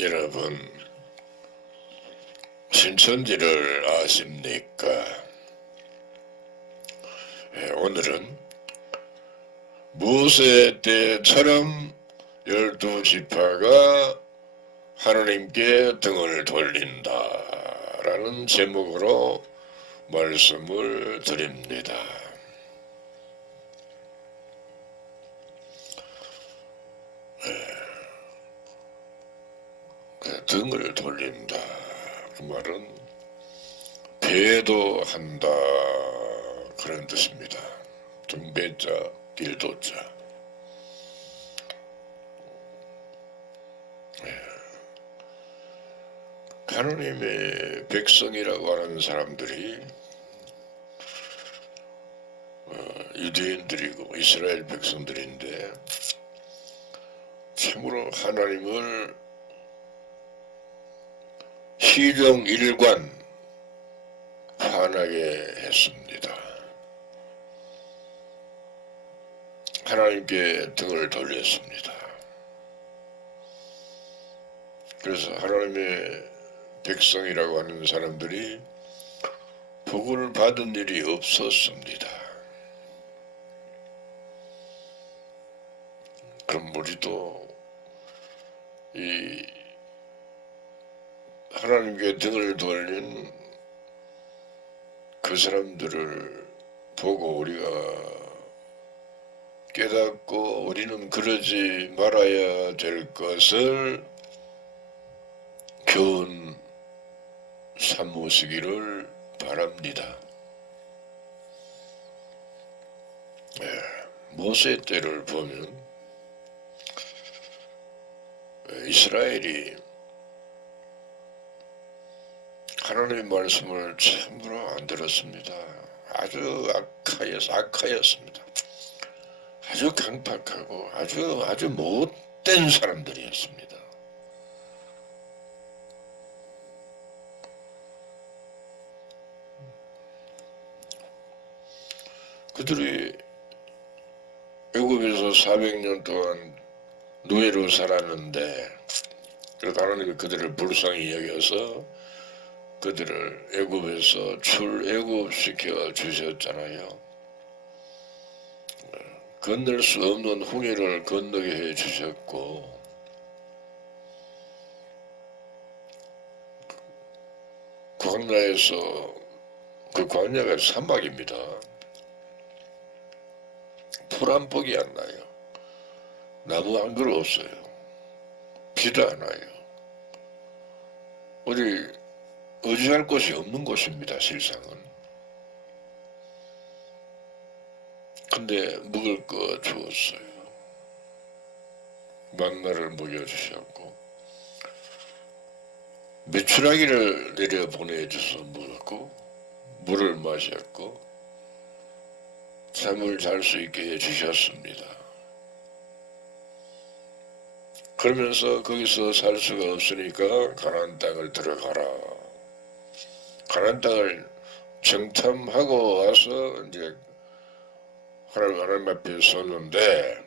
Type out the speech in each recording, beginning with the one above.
여러분, 신천지를 아십니까? 오늘은 모세 때처럼 12지파가 하나님께 등을 돌린다라는 제목으로 말씀을 드립니다. 등을 돌린다. 그 말은 배도한다 그런 뜻입니다. 등배자 길도자. 하나님의 백성이라고 하는 사람들이 유대인들이고 이스라엘 백성들인데 참으로 하나님을 희정일관 화나게 했습니다. 하나님께 등을 돌렸습니다. 그래서 하나님의 백성이라고 하는 사람들이 복을 받은 일이 없었습니다. 그럼 우리도 이 하나님께 등을 돌린 그 사람들을 보고 우리가 깨닫고 우리는 그러지 말아야 될 것을 교훈 삼으시기를 바랍니다. 모세 때를 보면 이스라엘이 하나님의 말씀을 참으로 안 들었습니다. 아주 악하였습니다. 아주 강팍하고 아주 못된 사람들이었습니다. 그들이 애굽에서 400년 동안 노예로 살았는데 그래도 하나님이 그들을 불쌍히 여겨서 그들을 애굽에서 출애굽시켜 주셨잖아요. 건널 수 없는 홍해를 건너게 해 주셨고 광야에서 그 광야가 사막입니다. 풀 한 폭이 안 나요. 나무 한 그루 없어요. 비도 안 와요. 어디 의지할 곳이 없는 곳입니다. 실상은. 근데 먹을 거 주었어요. 만나를 먹여주셨고 메추라기를 내려 보내줘서 먹었고 물을 마셨고 잠을 잘 수 있게 해주셨습니다. 그러면서 거기서 살 수가 없으니까 가나안 땅을 들어가라. 가나안 땅을 정탐하고 와서 이제 하나님 앞에 섰는데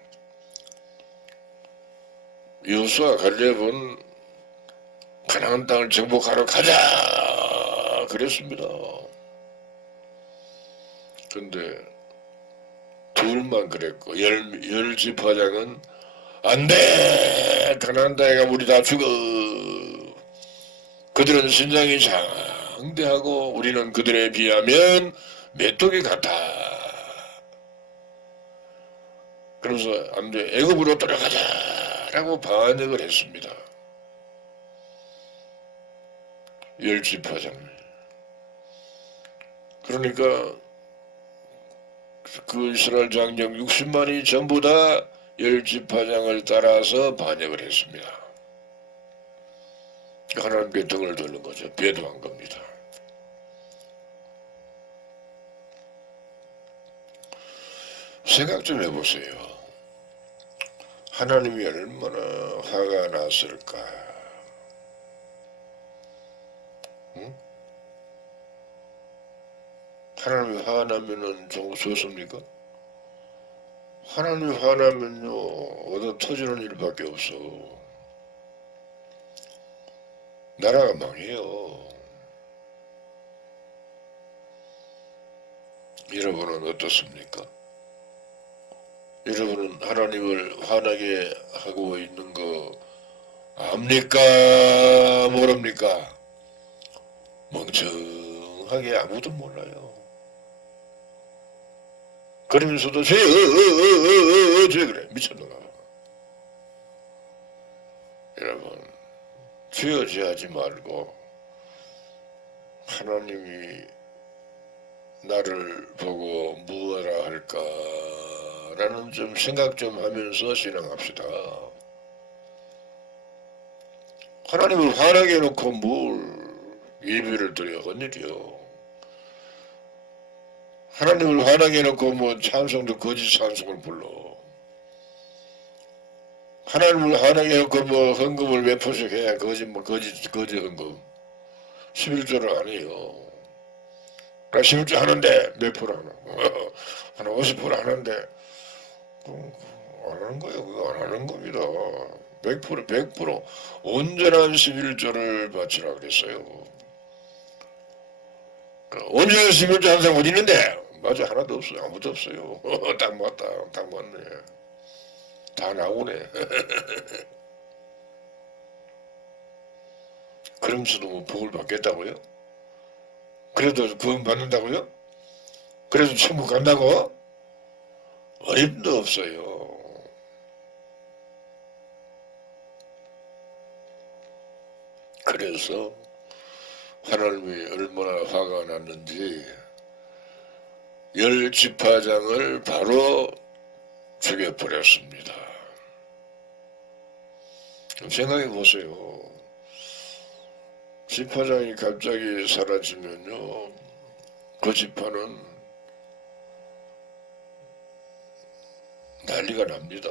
여호수아 갈렙은 가나안 땅을 정복하러 가자 그랬습니다. 근데 둘만 그랬고 열 지파장은 안돼 가나안 땅에 가면 우리 다 죽어. 그들은 신장이 장대하고 우리는 그들에 비하면 메뚜기 같아. 그래서 안돼 애굽으로 돌아가자라고 반역을 했습니다. 열 지파장. 그러니까 그 이스라엘 장정 60만이 전부 다 열 지파장을 따라서 반역을 했습니다. 하나님께 등을 돌린 거죠. 배도한 겁니다. 생각 좀 해보세요. 하나님이 얼마나 화가 났을까. 응? 하나님이 화나면은 좀 좋습니까? 하나님이 화나면요 얻어 터지는 일밖에 없어. 나라가 망해요. 여러분은 어떻습니까? 여러분은 하나님을 화나게 하고 있는 거 압니까? 모릅니까? 멍청하게 아무도 몰라요. 그러면서도 죄 그래 미쳤나가. 여러분 죄하지 말고 하나님이 나를 보고 무엇라 할까라는 좀 생각 좀 하면서 신앙합시다. 하나님을 화나게 해놓고 뭘 예배를 드려 언일이요. 하나님을 화나게 해놓고 뭐 찬송도 거짓 찬송을 불러. 하나님을 화나게 해놓고 뭐 헌금을 몇 포씩 해야 거짓 헌금. 11조를 안 해요. 나 11조 하는데 몇 프로 하나? 한 50% 하는데 안 하는 거예요. 그거 안 하는 겁니다. 100% 온전한 11조를 바치라 그랬어요. 온전한 11조 한 사람 어디 있는데? 맞아, 하나도 없어요. 아무도 없어요. 딱 맞다. 딱 맞네. 다 나오네. 그러면서도 뭐 복을 받겠다고요? 그래도 구원 받는다고요? 그래도 천국 간다고? 어림도 없어요. 그래서 하나님이 얼마나 화가 났는지 10지파장을 바로 죽여버렸습니다. 생각해 보세요. 지파장이 갑자기 사라지면요, 그 지파는 난리가 납니다.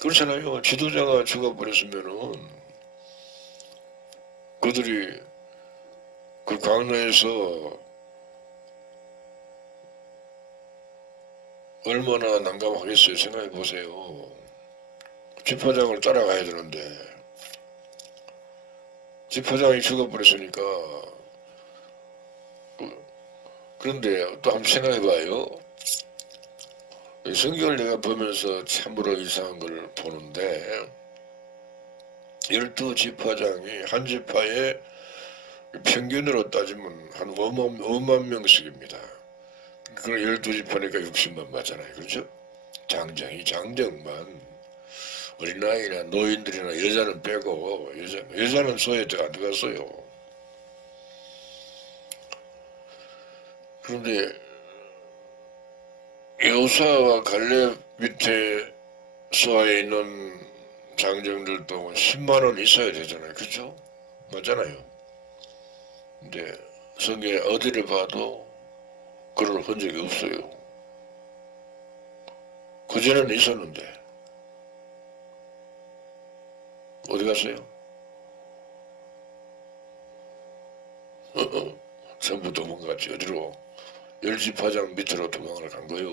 그렇잖아요. 지도자가 죽어버렸으면은 그들이 그 강로에서 얼마나 난감하겠어요. 생각해 보세요. 지파장을 따라가야 되는데 지파장이 죽어버렸으니까. 그런데 또 한번 생각해 봐요. 성경을 내가 보면서 참으로 이상한 걸 보는데 12지파장이 한 지파에 평균으로 따지면 한 5만 명씩입니다. 그럼 12지파니까 60만 맞잖아요. 그렇죠? 장정만 어린아이나 노인들이나 여자는 빼고 여자는 소에 안 들어갔어요. 그런데 여호수아와 갈렙 밑에 소아에 있는 장정들도 10만 원 있어야 되잖아요. 그렇죠? 맞잖아요. 근데 성경에 어디를 봐도 그런 흔적이 없어요. 그전에는 있었는데 어디 갔어요? 전부 도망갔지. 어디로? 10지파장 밑으로 도망을 간 거요.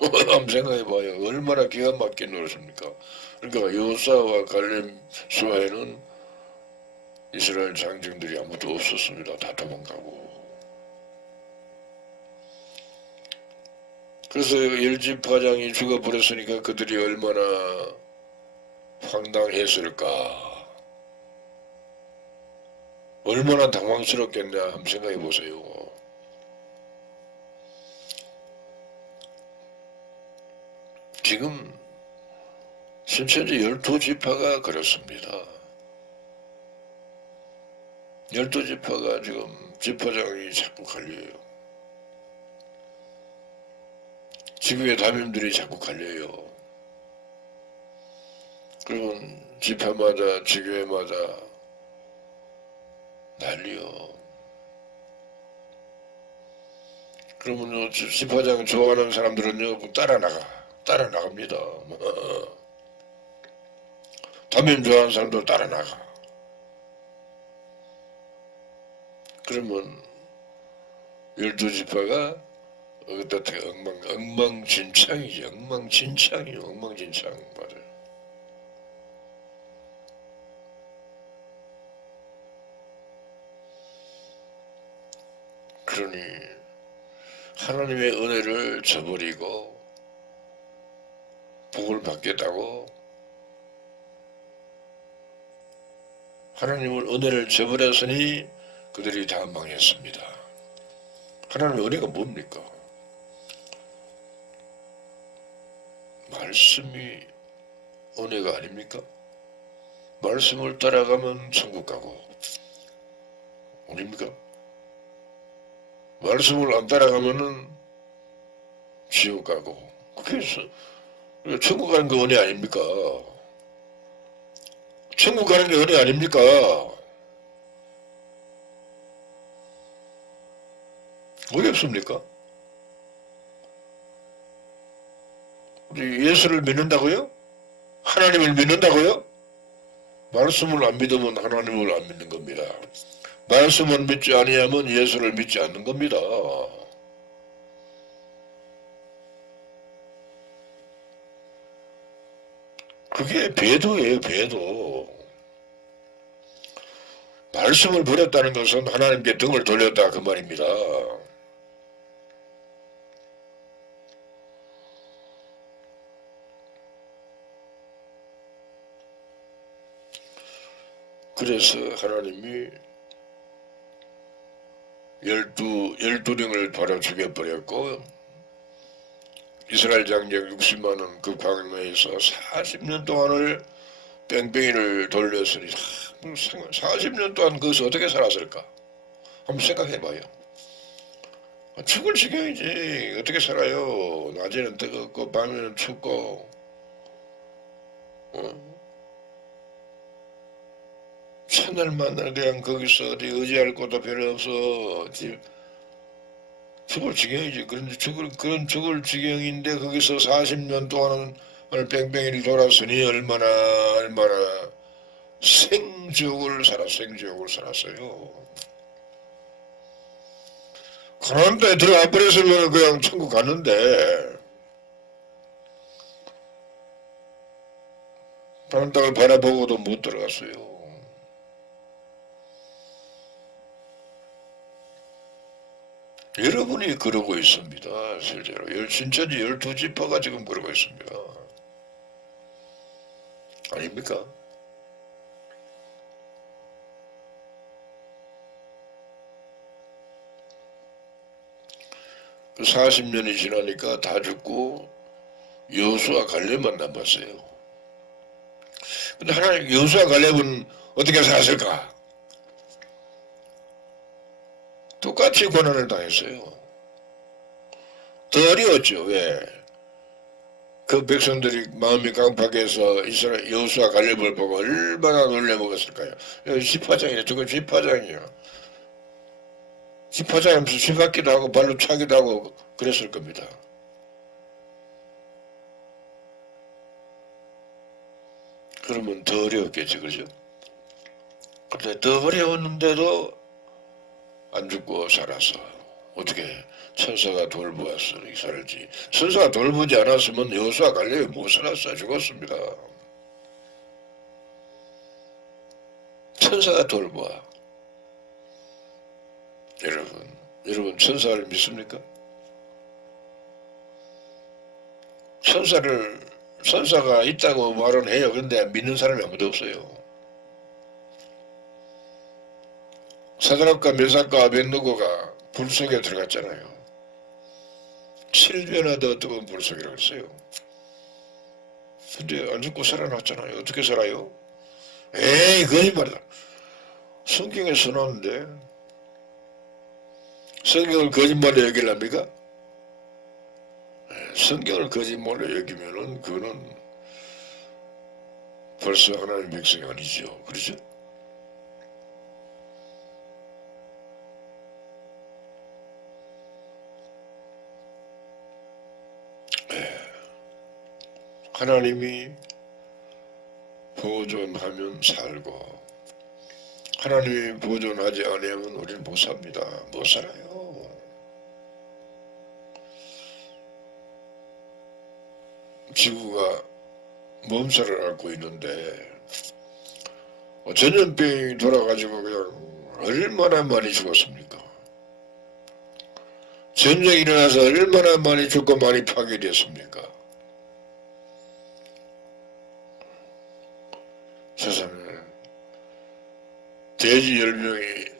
한번 생각해봐요. 얼마나 기가 막히게 놀았습니까? 그러니까 여호수아와 갈렙 수하에는 이스라엘 장정들이 아무도 없었습니다. 다 도망가고. 그래서 10지파장이 죽어버렸으니까 그들이 얼마나 황당했을까. 얼마나 당황스럽겠냐 한번 생각해 보세요. 지금 신천지 12지파가 그렇습니다. 12지파가 지금 지파장이 자꾸 갈려요. 지구의 담임들이 자꾸 갈려요. 그러면 지파마다 지교회마다 난리요. 그러면 지파장 좋아하는 사람들은요 따라 나갑니다. 담임 좋아하는 사람들 따라 나가. 그러면 12지파가 어떻게 엉망진창이지. 엉망진창 맞아요. 그러니 하나님의 은혜를 저버리고 복을 받겠다고 하나님을 은혜를 저버렸으니 그들이 다 망했습니다. 하나님의 은혜가 뭡니까? 말씀이 은혜가 아닙니까? 말씀을 따라가면 천국 가고 아닙니까? 말씀을 안 따라가면은 지옥 가고 그래서 천국 가는 게 은혜 아닙니까? 천국 가는 게 은혜 아닙니까? 어렵습니까? 우리 예수를 믿는다고요? 하나님을 믿는다고요? 말씀을 안 믿으면 하나님을 안 믿는 겁니다. 말씀을 믿지 아니하면 예수를 믿지 않는 겁니다. 그게 배도예요, 배도. 말씀을 버렸다는 것은 하나님께 등을 돌렸다 그 말입니다. 그래서 하나님이 열두 명을 바로 죽여버렸고 이스라엘 장정 60만원 그 광야에서 40년 동안을 뺑뺑이를 돌렸으니 40년 동안 거기서 어떻게 살았을까? 한번 생각해봐요. 죽을 지경이지. 어떻게 살아요? 낮에는 뜨겁고 밤에는 춥고 첫날만날 그냥 거기서 어디 의지할 곳도 별로 없어. 죽을 지경이지. 그런 죽을 지경인데 거기서 40년 동안은 뺑뺑이를 돌았으니 얼마나 생지옥을 살았어요. 그런데 들어가 버렸으면 그냥 천국 갔는데 다른 땅을 바라보고도 못 들어갔어요. 여러분이 그러고 있습니다. 실제로 진짜지 12지파가 지금 그러고 있습니다. 아닙니까? 그 40년이 지나니까 다 죽고 여호수아 갈렙만 남았어요. 근데 하나님 여호수아 갈렙은 어떻게 살았을까? 똑같이 고난을 당했어요. 더 어려웠죠. 왜? 그 백성들이 마음이 강팍해서 이스라엘 여호수아 갈렙을 보고 얼마나 놀래먹었을까요? 지파장이에요. 저건 지파장이에요. 지파장이면서 쥐받기도 하고 발로 차기도 하고 그랬을 겁니다. 그러면 더 어려웠겠죠. 그죠? 근데 더 어려웠는데도 안 죽고 살았어. 어떻게 천사가 돌보았어. 살지. 천사가 돌보지 않았으면 여호수아 갈렙이 못 살았어. 죽었습니다. 천사가 돌보아. 여러분 천사를 믿습니까? 천사가 있다고 말은 해요. 그런데 믿는 사람이 아무도 없어요. 사드락과 메삭과 아벳느고가 불 속에 들어갔잖아요. 7배나 더 뜨거운 불 속이라고 했어요. 근데 안 죽고 살아났잖아요. 어떻게 살아요? 에이 거짓말이다. 성경에 써놨는데 성경을 거짓말로 여기랍니까? 성경을 거짓말로 여기면은 그거는 벌써 하나님의 백성이 아니죠. 그렇죠? 하나님이 보존하면 살고 하나님이 보존하지 않으면 우리는 못 삽니다. 못 살아요. 지구가 몸살을 앓고 있는데 전염병이 돌아가지고 그냥 얼마나 많이 죽었습니까? 전쟁이 일어나서 얼마나 많이 죽고 많이 파괴됐습니까? 세상에 돼지 10명이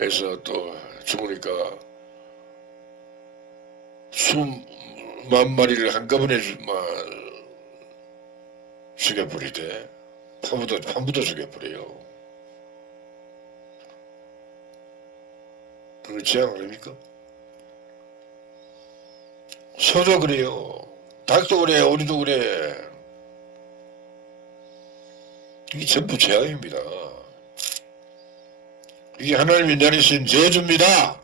에서 또 죽으니까 수만 마리를 한꺼번에 죽여버리대. 판부도 죽여버려요. 그거 지향 아닙니까? 소도 그래요. 닭도 그래. 오리도 그래. 이게 전부 재앙입니다. 이게 하나님이 내리신 저주입니다.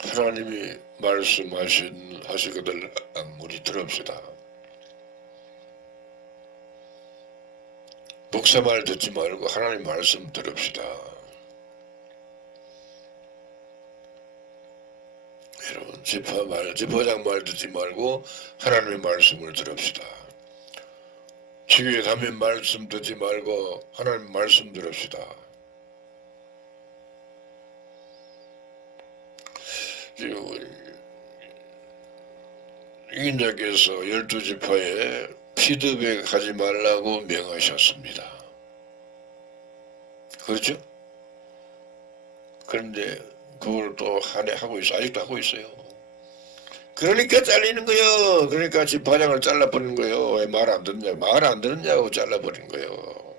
하나님이 말씀하시거든 우리 들읍시다. 목사 말 듣지 말고 하나님 말씀 들읍시다. 여러분 지파장 말 듣지 말고 하나님의 말씀을 들읍시다. 주위에 가면 말씀 듣지 말고 하나님 말씀 들읍시다. 이인자께서 12지파에 피드백 하지 말라고 명하셨습니다. 그렇죠? 그런데 그걸 또 한 해 하고 있어. 아직도 하고 있어요. 그러니까 잘리는 거예요. 그러니까 지파장을 잘라버리는 거예요. 왜 말 안 듣냐? 말 안 듣느냐고 잘라버리는 거예요.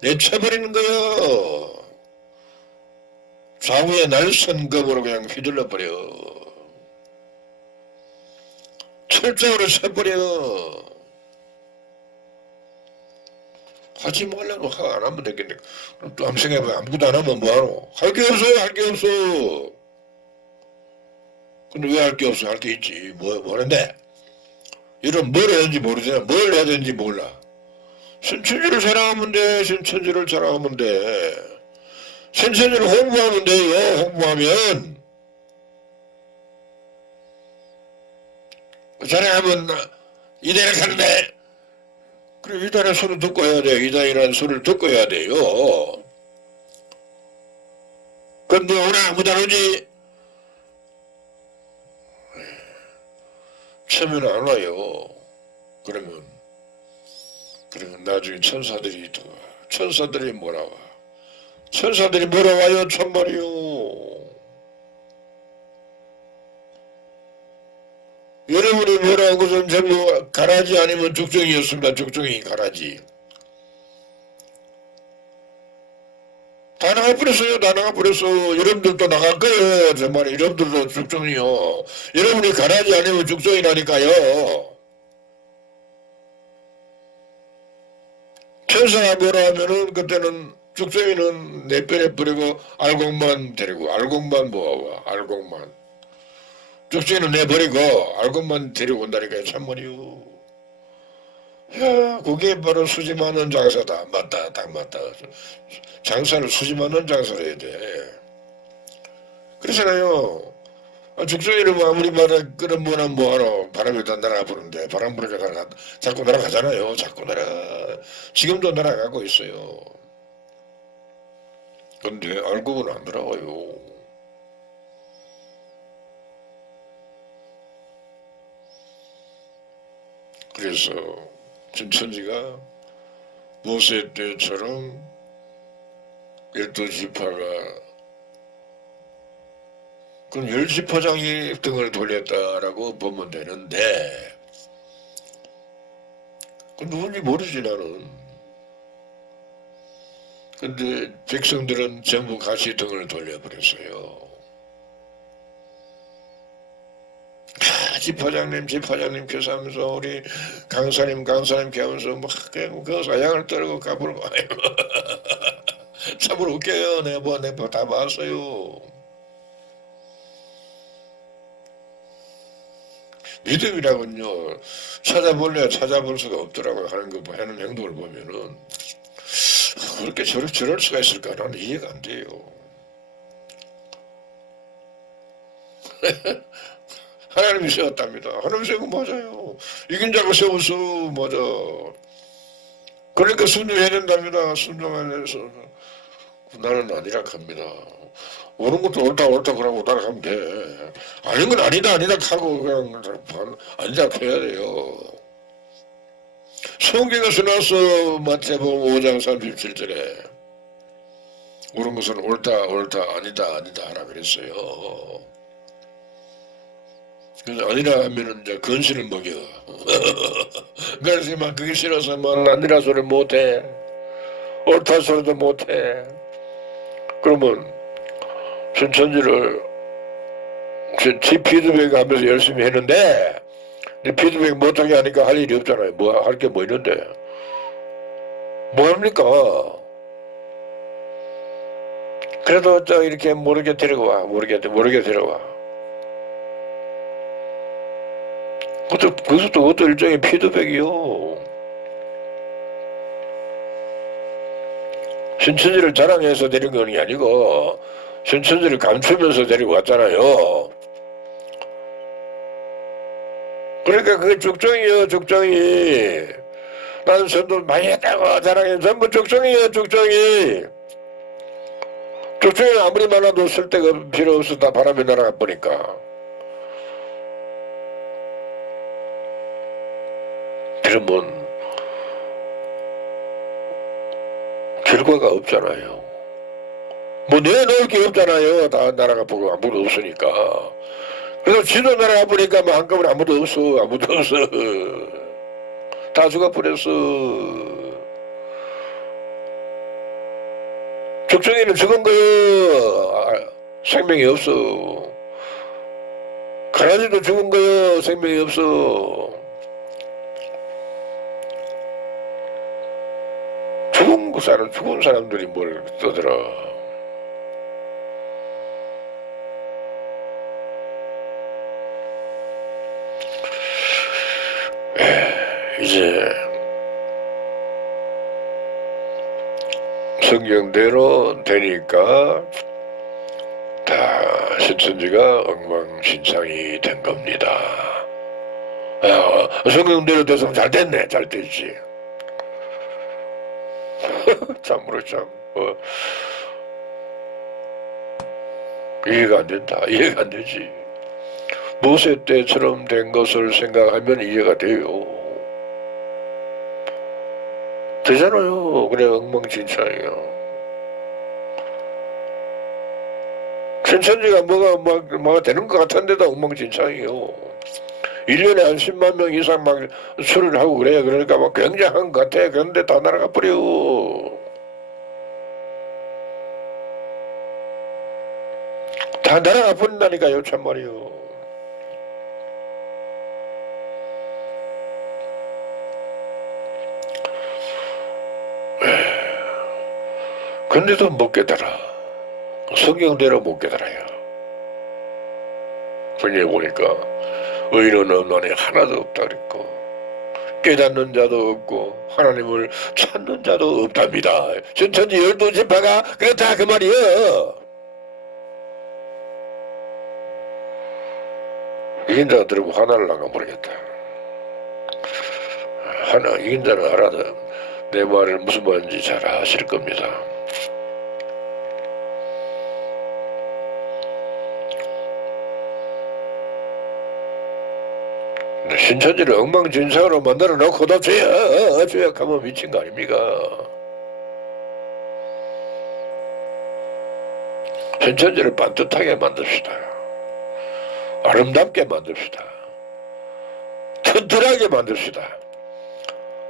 내쳐버리는 거예요. 좌우에 날선검으로 그냥 휘둘러버려. 철저으로 쳐버려. 하지 말라고 안 하면 되겠네. 또 한번 생각해봐. 아무것도 안 하면 뭐하노? 할 게 없어요. 할 게 없어. 근데 왜 할 게 없어? 할 게 있지. 뭐하는데? 이런 뭘 해야 되는지 모르잖아. 뭘 해야 되는지 몰라. 신천지를 자랑하면 돼. 신천지를 자랑하면 돼. 신천지를 홍보하면 돼요. 홍보하면. 자랑하면 이대로 가는데. 그래, 이단의 소리를 듣고 해야 돼요. 이단이라는 소리를 듣고 해야 돼요. 근데 오늘 아무도 안 오지? 처음에는 안 와요. 그러면 나중에 천사들이 뭐라 와. 천사들이 뭐라 와요? 참말이요. 여러분이 뭐라 하고선 전부 가라지 아니면 죽정이었습니다. 죽정이 가라지. 다 나가버렸어요. 다 나가버렸어. 여러분들도 나갈 거예요. 정말 여러분들도 죽정이요. 여러분이 가라지 아니면 죽정이라니까요. 천사가 뭐라 하면은 그때는 죽정이는 내빼내 버리고 알곡만 데리고 알곡만 모아와. 알곡만. 죽정이는 내버리고 알곡만 데리고 온다니까요. 참말이요. 야, 그게 바로 수지만원 장사다. 맞다. 딱 맞다. 장사를 수지만원 장사를 해야 돼. 그렇잖아요. 죽정이는 뭐 아무리 말해 그런 뭐는 뭐하러 바람에다 날아가 보는데 바람 부니까 자꾸 날아가잖아요. 자꾸 지금도 날아가고 있어요. 근데 알곡은 안 들어가요. 그래서 신천지가 모세 때처럼 12지파가 그럼 10지파장이 등을 돌렸다라고 보면 되는데 그 누군지 모르지 나는. 근데 백성들은 전부 같이 등을 돌려버렸어요. 지파장님께서 하면서 우리 강사님께 하면서 막 그 사양을 떨고 까불고 참으로 웃겨요. 내가 다 봤어요. 믿음이라군요. 찾아볼래야 찾아볼 수가 없더라고요. 하는 행동을 보면은 그렇게 저럴 수가 있을까? 나는 이해가 안 돼요. 하나님이 세웠답니다. 하나님이 세운 거 맞아요. 이긴 자가 세워서 맞아. 그러니까 순종해야 된답니다. 순종해야 돼서 나는 아니라 합니다. 오는 것도 옳다 그러고 따라가면 돼. 아닌 건 아니다 하고 그냥 아니다 해야 돼요. 성경에서 나서 마태복음 5장 37절에 옳은 것은 옳다 아니다 하라 그랬어요. 그래서 아니라 하면은 이제 건실을 먹여. 그래서 막 그게 싫어서 막 아니라 소리 못해. 옳다 소리도 못해. 그러면 신천지를 지 피드백 하면서 열심히 했는데 피드백 못하게 하니까 할 일이 없잖아요. 뭐 할 게 뭐 있는데 뭐 합니까? 그래도 저 이렇게 모르게 데려와 모르게 데려와. 그것도 일종의 피드백이요. 신천지를 자랑해서 데린 건 아니고 신천지를 감추면서 데리고 왔잖아요. 그러니까 그게 죽정이에요. 죽정이. 나는 선도 많이 했다고 자랑해. 전부 죽정이에요. 죽정이. 죽정이는 아무리 많아도 쓸데가 필요 없어. 다 바람에 날아가 보니까. 그러면 결과가 없잖아요. 뭐 내놓을 게 없잖아요. 다 날아가 보고 아무도 없으니까. 그래서 지도 날아가 보니까 뭐 한꺼번에 아무도 없어. 다 죽어버렸어. 죽정이는 죽은 거요. 생명이 없어. 가라지도 죽은 거요. 생명이 없어. 죽은 사람들이 뭘 떠들어. 이제 성경대로 되니까 다 신천지가 엉망진창이 된 겁니다. 성경대로 돼서 잘 됐네. 잘 됐지. 참으로 참 이해가 안 된다. 이해가 안 되지. 모세 때처럼 된 것을 생각하면 이해가 돼요. 되잖아요. 그냥 엉망진창이에요. 신천지가 뭐가 되는 것 같은데도 엉망진창이에요. 1년에 한 10만 명 이상 막 술을 하고 그래요. 그러니까 막 굉장한 것 같아. 그런데 다 날아가 버려. 다 날아가 버린다니까요. 참말이요. 근데도 못 깨달아. 성경대로 못 깨달아요. 성경에 보니까 의인은 안에 하나도 없다 그랬고 깨닫는 자도 없고 하나님을 찾는 자도 없답니다. 신천지 12지파가 그렇다 그 말이요. 이긴 자가 들고 화나를 나가 모르겠다. 이긴 자는 알아도 내 말을 무슨 말인지 잘 아실 겁니다. 신천지를 엉망진창으로 만들어 놓고도 죄악 하면 미친 거 아닙니까? 신천지를 반듯하게 만듭시다. 아름답게 만듭시다. 튼튼하게 만듭시다.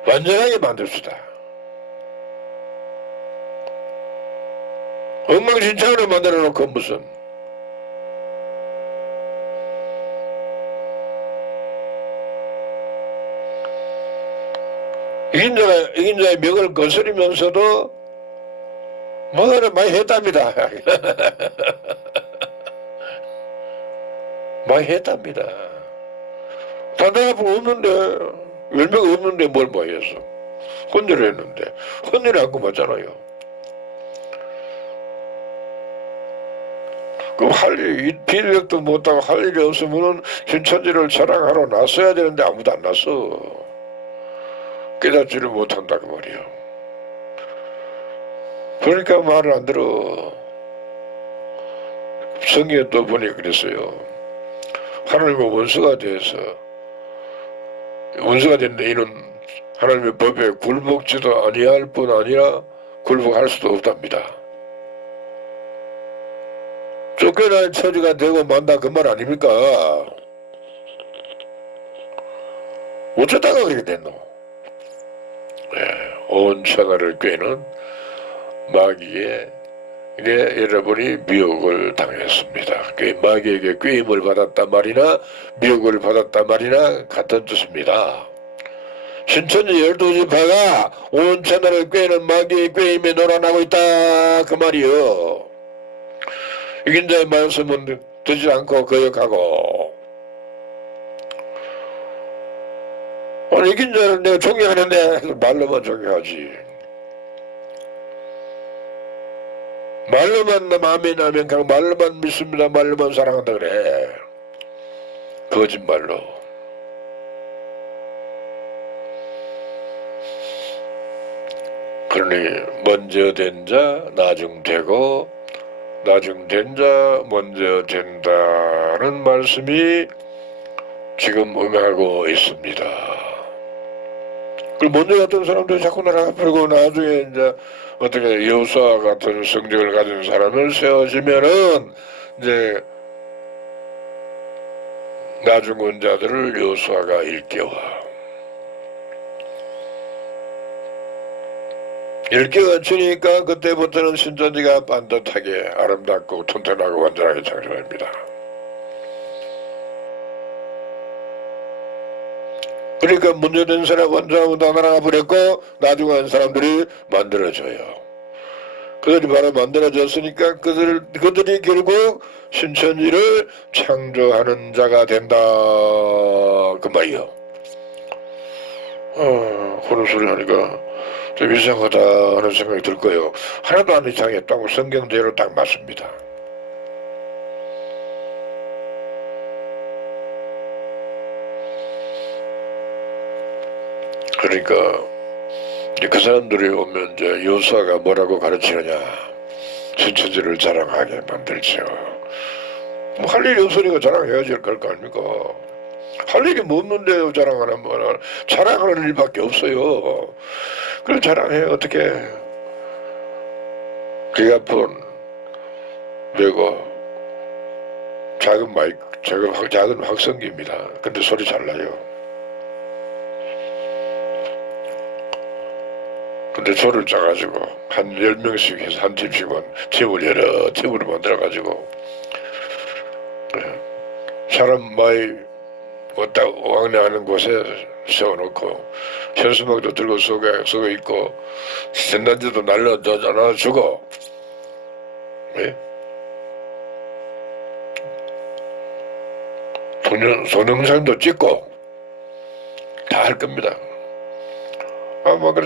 완전하게 만듭시다. 엉망진창으로 만들어 놓고 무슨 이긴 자의 명을 거스리면서도 뭐를 많이 했답니다. 많이 했답니다. 다들 앞으로 없는데 열매가 없는데 뭘 많이 했어. 헌혈을 했는데 헌혈이 안 거 맞잖아요. 그럼 비력도 못하고 할 일이 없으면은 신천지를 자랑하러 나서야 되는데 아무도 안 나서. 깨닫지를 못한다 그 말이야. 그러니까 말을 안 들어. 성경에 또 보니 그랬어요. 하나님과 원수가 돼서 원수가 됐는데 이는 하나님의 법에 굴복지도 아니할 뿐 아니라 굴복할 수도 없답니다. 쫓겨난 처지가 되고 만다 그 말 아닙니까? 어쩌다가 그렇게 됐노? 온 천하를 꿰는 마귀에게 여러분이 미혹을 당했습니다. 그 마귀에게 꾀임을 받았단 말이나 미혹을 받았단 말이나 같은 뜻입니다. 신천지 12지파가 온 천하를 꿰는 마귀의 꾀임에 놀아나고 있다 그 말이요. 이긴 자의 말씀은 듣지 않고 거역하고, 이긴 자는 내가 존경하는데 말로만 존경하지. 말로만 아멘하면 그냥 말로만 믿습니다, 말로만 사랑한다 그래. 거짓말로. 그러니 먼저 된 자 나중 되고 나중 된 자 먼저 된다는 말씀이 지금 응하고 있습니다. 그 먼저 갔던 사람들이 자꾸 나라가 풀고 나중에 이제 어떻게 여호수아 같은 성적을 가진 사람을 세워지면은 이제 나중 온 자들을 여호수아가 일깨워. 일깨워 주니까 그때부터는 신천지가 반듯하게 아름답고 튼튼하고 완전하게 창조됩니다. 그러니까 먼저 된 사람 완전하고 다 나라가 버렸고 나중에 한 사람들이 만들어져요. 그들이 바로 만들어졌으니까 그들이 결국 신천지를 창조하는 자가 된다 그 말이요. 그런 소리 하니까 좀 이상하다 하는 생각이 들 거예요. 하나도 안 이상했다고 성경대로 딱 맞습니다. 그러니까 그 사람들이 오면 이제 여호수아가 뭐라고 가르치느냐, 신천지를 자랑하게 만들죠. 뭐 할 일이 없으니까 자랑해야지 그럴 거 아닙니까? 할 일이 뭐 없는데 자랑하는 거는 자랑하는 일밖에 없어요. 그걸 자랑해 어떻게? 기가폰 메고 작은 마이크, 작은 확성기입니다. 근데 소리 잘 나요. 근데 조를 짜가지고 한 10명씩 해서 한 팀씩은 팀을 여러 팀으로 만들어가지고 사람 많이 왔다 왕래하는 곳에 세워놓고 현수막도 들고 쏘고 있고 전단지도 날라주고 동영상도 찍고 다 할 겁니다.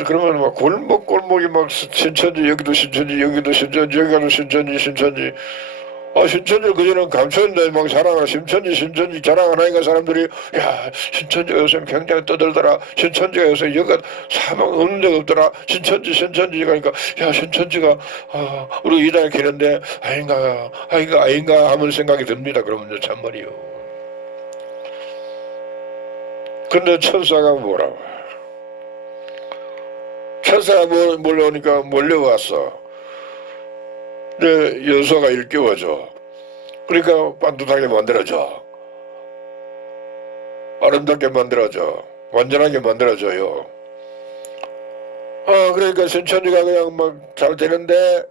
그러면 막 골목이 막 신천지, 여기도 신천지, 여기도 신천지, 여기 가도 신천지. 신천지를 그전에는 감췄는데 막 자랑하고, 신천지 자랑하니까 사람들이, 야, 신천지가 요새 굉장히 떠들더라. 신천지가 요새 여기가 사방 없는 데가 없더라. 신천지, 그러니까, 야, 신천지가, 우리 이단에 기는데, 아닌가 하면 생각이 듭니다. 그러면 이제 참말이요. 근데 천사가 뭐라고? 천사가 몰려오니까 몰려왔어. 근데 여호수아가 일깨워줘. 그러니까 반듯하게 만들어줘. 아름답게 만들어줘. 완전하게 만들어줘요. 그러니까 신천지가 그냥 막 잘 되는데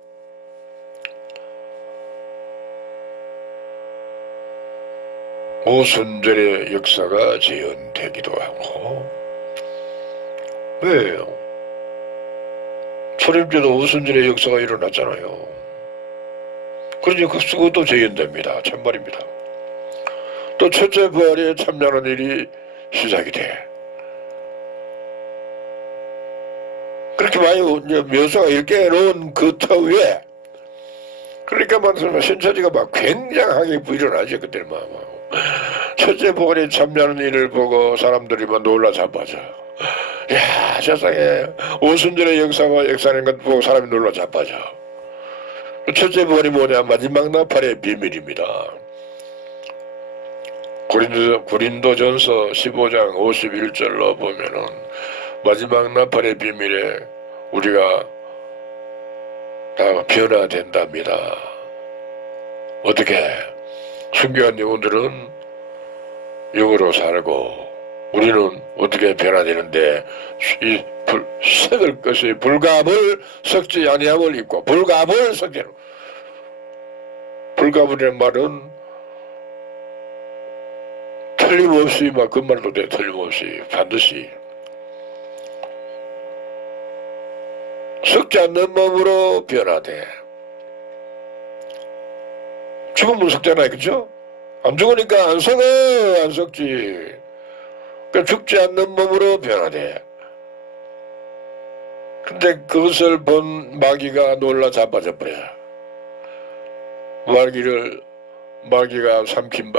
오순절의 역사가 재현되기도 하고. 왜요? 초림제도 오순절의 역사가 일어났잖아요. 그러니 그것도 재현됩니다. 참말입니다. 또 첫째 부활에 참여하는 일이 시작이 돼. 그렇게 많이 여호수아가 일깨워놓은 그 터위에 그러니까 말하면 신천지가 막 굉장하게 일어나죠. 그때는 막 첫째 복원에 참여하는 일을 보고 사람들이 막 놀라 자빠져. 야, 세상에 오순절의 역사가 역사하는 것 보고 사람이 놀라 자빠져. 첫째 복원이 뭐냐? 마지막 나팔의 비밀입니다. 고린도전서 15장 51절로 보면은 마지막 나팔의 비밀에 우리가 다 변화된답니다. 어떻게? 순교한 영혼들은 영으로 살고 우리는 어떻게 변화되는데 이 썩을 것이 불갑을 썩지 아니함을 입고 불갑을 썩게 불갑이라는 말은 틀림없이 막 그 말도 돼. 틀림없이 반드시 썩지 않는 몸으로 변화돼. 죽으면 썩잖아요. 그죠? 안 죽으니까 안 썩어. 안 썩지. 그러니까 죽지 않는 몸으로 변화돼. 근데 그것을 본 마귀가 놀라 자빠져 버려. 마귀가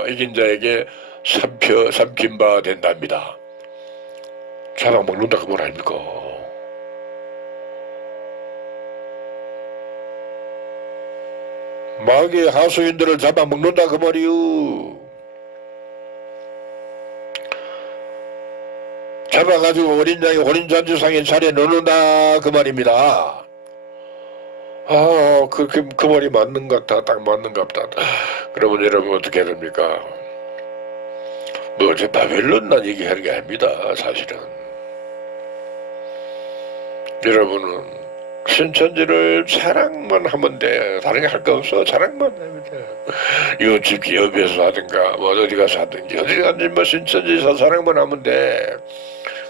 이긴 자에게 삼킨 바 된답니다. 잡아먹는다 그 말 아닙니까? 마귀의 하수인들을 잡아먹는다 그 말이요. 잡아가지고 어린 양이 혼인잔치상에 차려 놓는다 그 말입니다. 그 말이 맞는 것 같다. 딱 맞는 것 같다. 그러면 여러분 어떻게 해야 됩니까? 뭐 어제 바벨론만 얘기하는 게 아닙니다. 사실은 여러분은 신천지를 자랑만 하면 돼. 다른 게 할 거 없어. 자랑만 하면 돼. 이웃집 기업에서 하든가 뭐 어디 가서 하든지 어디 가든지 뭐 신천지에서 자랑만 하면 돼.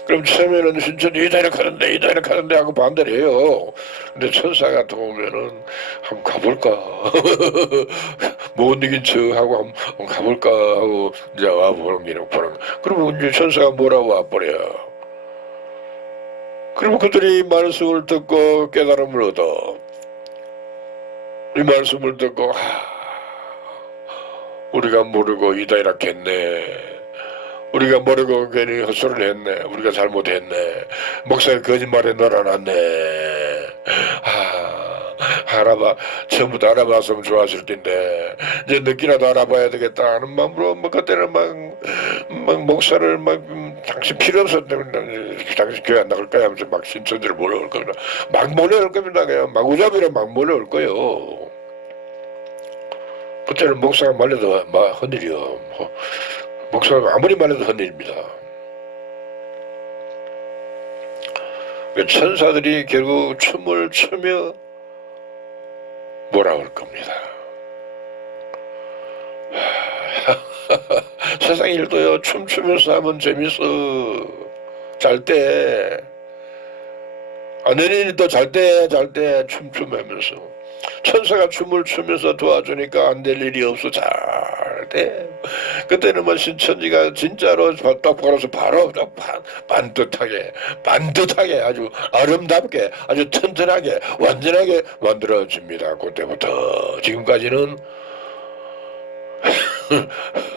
그럼 처음에는 신천지 이다이렇게 하는데 하고 반대를 해요. 근데 천사가 들어오면은 한번 가볼까 못 이긴 척하고 한번 가볼까 하고 이제 와보는 게 보는. 그러면 이제 천사가 뭐라고 와버려. 그러면 그들이 말씀을 듣고 깨달음을 얻어. 이 말씀을 듣고 우리가 모르고 이다이렇게 했네. 우리가 모르고 괜히 헛소리를 했네. 우리가 잘못했네. 목사가 거짓말에 놀아놨네. 처음부터 알아봤으면 좋았을 텐데 이제 늦게라도 알아봐야 되겠다 하는 마음으로 그때는 막 목사를 당신 필요 없었는데 당신 교회 안 나갈 거야 하면서 막 신천지를 몰려올 겁니다. 막 몰려올 겁니다. 그냥 마구잡이로 막 몰려올 거예요. 그때는 목사가 말려도 헌일이요. 목사가 아무리 말해도 헌일입니다. 천사들이 결국 춤을 추며 몰아올 겁니다. 세상 일도요 춤추면서 하면 재밌어. 잘 때 연예인이 또 잘 때 춤추면서 천사가 춤을 추면서 도와주니까 안 될 일이 없어. 잘 돼. 그때는 뭐 신천지가 진짜로 딱 걸어서 바로 반듯하게 아주 아름답게 아주 튼튼하게 완전하게 만들어집니다. 그때부터 지금까지는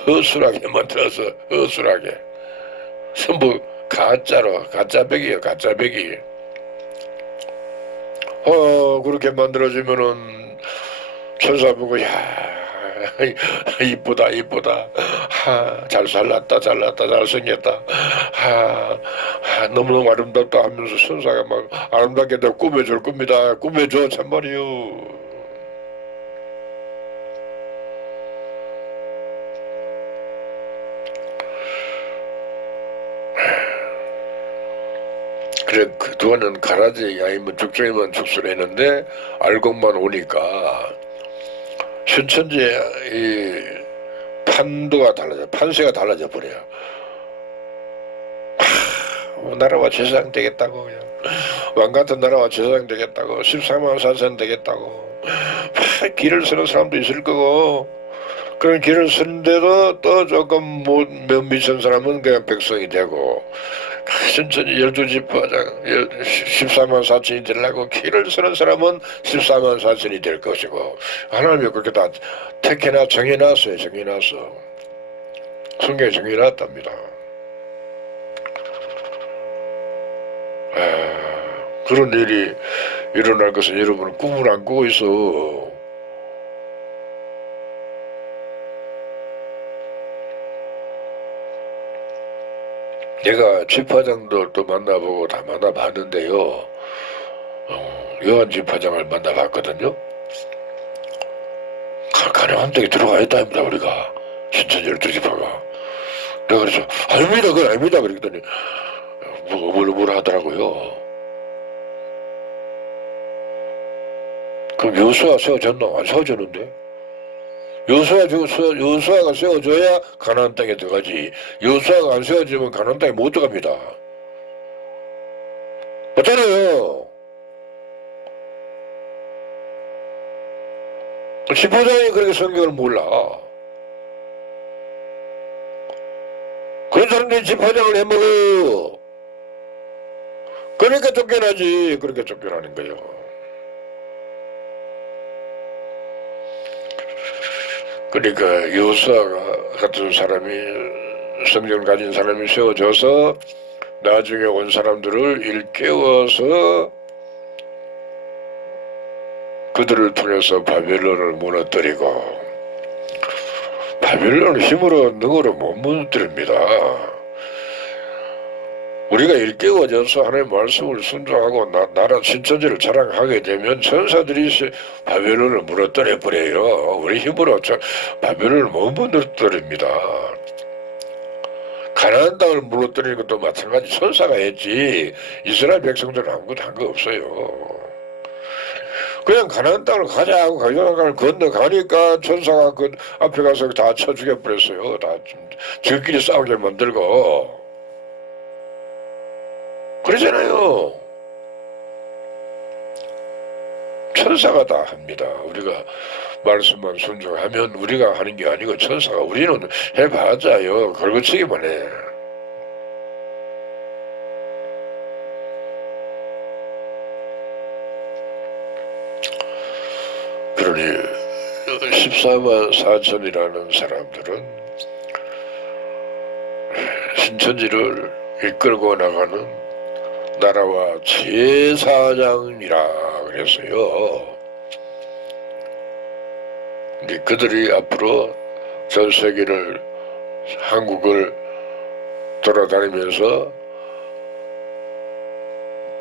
허술하게 만들어서 허술하게 전부 가짜백이에요. 가짜백이. 그렇게 만들어지면은 천사 보고 야 이쁘다 잘 살랐다 잘생겼다 너무너무 아름답다 하면서 천사가 막 아름답게 다 꾸며줄 겁니다. 꾸며줘 참말이요. 그래 그동안은 가라지 아니면 죽정이만 죽수를 했는데 알고만 오니까 신천지의 이 판세가 달라져 버려요. 나라와 제사장 되겠다고 그냥 왕같은 나라와 제사장 되겠다고 14만 사선 되겠다고 길을 서는 사람도 있을 거고 그런 길을 쓰는데도 또 조금 못 미친 사람은 그냥 백성이 되고, 천천히 12지파장 14만 4천이 되려고 길을 쓰는 사람은 14만 4천이 될 것이고, 하나님이 그렇게 다 정해놨어요. 정해놨어. 성경에 정해놨답니다. 그런 일이 일어날 것은 여러분은 꿈을 안 꾸고 있어. 내가 지파장들도 만나보고 다 만나봤는데요. 요한 지파장을 만나봤거든요. 가능한 데에 들어가야 했답니다. 우리가 신천 12지파가. 내가 그래서 아닙니다. 그건 아닙니다. 그랬더니 뭘 하더라고요. 그럼 여수가 세워졌나? 안 세워졌는데? 여수아가 세워져야 가나안 땅에 들어가지. 여수아가 안 세워지면 가나안 땅에 못 들어갑니다. 맞잖아요. 지파장이 그렇게 성경을 몰라. 그런 사람들이 지파장을 해먹어요. 그러니까 쫓겨나지. 그렇게 쫓겨나는 거예요. 그러니까 여호수아 같은 사람이, 성경을 가진 사람이 세워져서 나중에 온 사람들을 일깨워서 그들을 통해서 바벨론을 무너뜨리고, 바벨론을 힘으로 능으로 못 무너뜨립니다. 우리가 일깨워져서 하나님의 말씀을 순종하고 나라 신천지를 자랑하게 되면 천사들이 바벨론을 무너뜨려 버려요. 우리 힘으로 바벨론을 못 무너뜨립니다. 가나안 땅을 무너뜨리는 것도 마찬가지. 천사가 했지 이스라엘 백성들은 아무것도 한 거 없어요. 그냥 가나안 땅을 가자 하고 가나안 땅을 건너가니까 천사가 그 앞에 가서 다 쳐 죽여버렸어요. 다 저끼리 싸우게 만들고. 그러잖아요. 천사가 다 합니다. 우리가 말씀만 순종하면 우리가 하는 게 아니고 천사가, 우리는 해봐자요. 걸거치기만 해. 그러니 14만 4천이라는 사람들은 신천지를 이끌고 나가는 나라와 제사장이라 그랬어요. 근데 그들이 앞으로 전 세계를, 한국을 돌아다니면서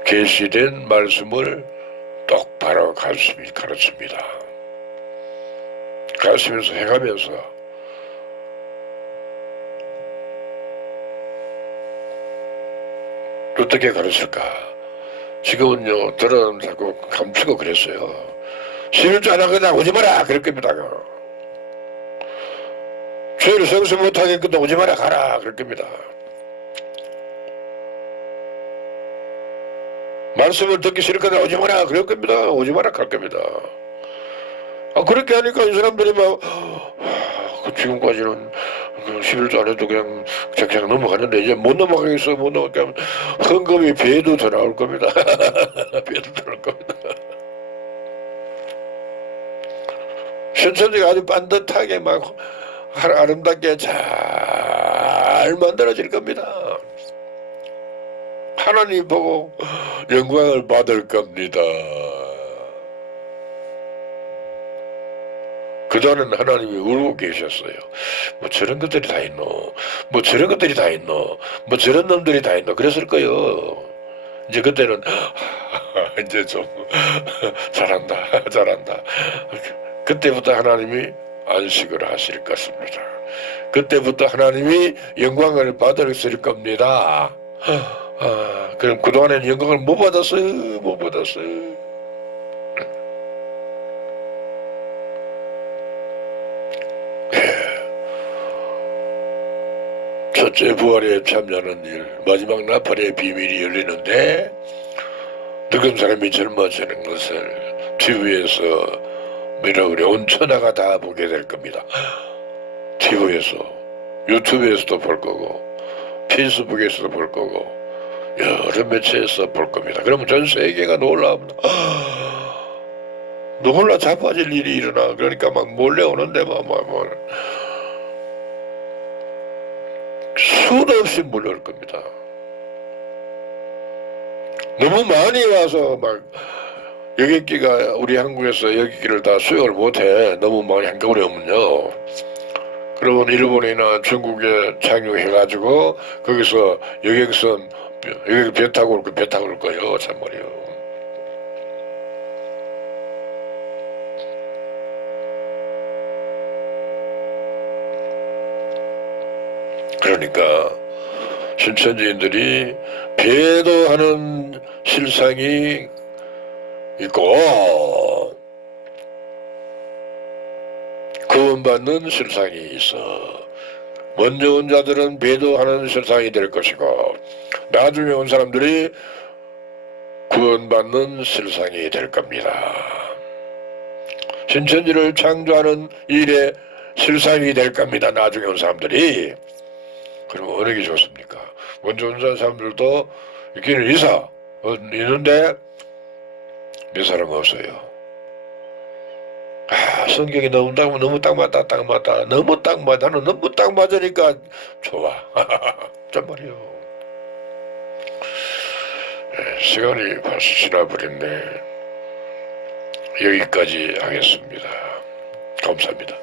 계시된 말씀을 똑바로 가르칩니다. 가르치면서 해가면서 어떻게 가르칠까? 지금은요, 들은 자꾸 감추고 그랬어요. 11조 안 하거나 오지 마라! 그럴 겁니다. 죄를 성수 못하겠거든 오지 마라, 가라! 그럴 겁니다. 말씀을 듣기 싫거든 오지 마라! 그럴 겁니다. 오지 마라! 갈 겁니다. 그렇게 하니까 이 사람들이 막, 지금까지는 11조 안 해도 그냥 넘어가는데 이제 못 넘어가겠어. 못 넘어가면 헌금이 배도 더 나올 겁니다. 배도 더 나올 겁니다. 신천지가 아주 반듯하게 막 아름답게 잘 만들어질 겁니다. 하나님 보고 영광을 받을 겁니다. 그동안은 하나님이 울고 계셨어요. 뭐 저런 것들이 다 있노, 뭐 저런 것들이 다 있노, 뭐 저런 놈들이 다 있노, 그랬을 거예요. 이제 그때는 이제 좀 잘한다. 그때부터 하나님이 안식을 하실 것입니다. 그때부터 하나님이 영광을 받으실 겁니다. 그럼 그동안에는 영광을 못 받았어요. 첫째 부활에 참여하는 일, 마지막 나팔의 비밀이 열리는데 늙은 사람이 젊어지는 것을 TV에서 온 천하가 다 보게 될 겁니다. TV에서, 유튜브에서도 볼 거고, 페이스북에서도 볼 거고, 여러 매체에서 볼 겁니다. 그러면 전 세계가 놀랍니다. 놀라 자빠질 일이 일어나. 그러니까 막 몰래 오는데 수도 없이 몰려올 겁니다. 너무 많이 와서 막 여객기가 우리 한국에서 여객기를 다 수용을 못해. 너무 많이 한꺼번에 오면요. 그러면 일본이나 중국에 착륙해가지고 거기서 여객 배 타고 올 거예요. 참말이요. 그러니까 신천지인들이 배도하는 실상이 있고 구원받는 실상이 있어. 먼저 온 자들은 배도하는 실상이 될 것이고 나중에 온 사람들이 구원받는 실상이 될 겁니다. 신천지를 창조하는 일의 실상이 될 겁니다. 나중에 온 사람들이. 그럼 어느 게 좋습니까? 먼저 온 사람들도 있기는 있는데 몇 사람 없어요. 성경이 너무 딱 맞다. 너무 딱 맞아. 나는 너무 딱 맞으니까 좋아. 정말이요. 시간이 벌써 지나버렸네. 여기까지 하겠습니다. 감사합니다.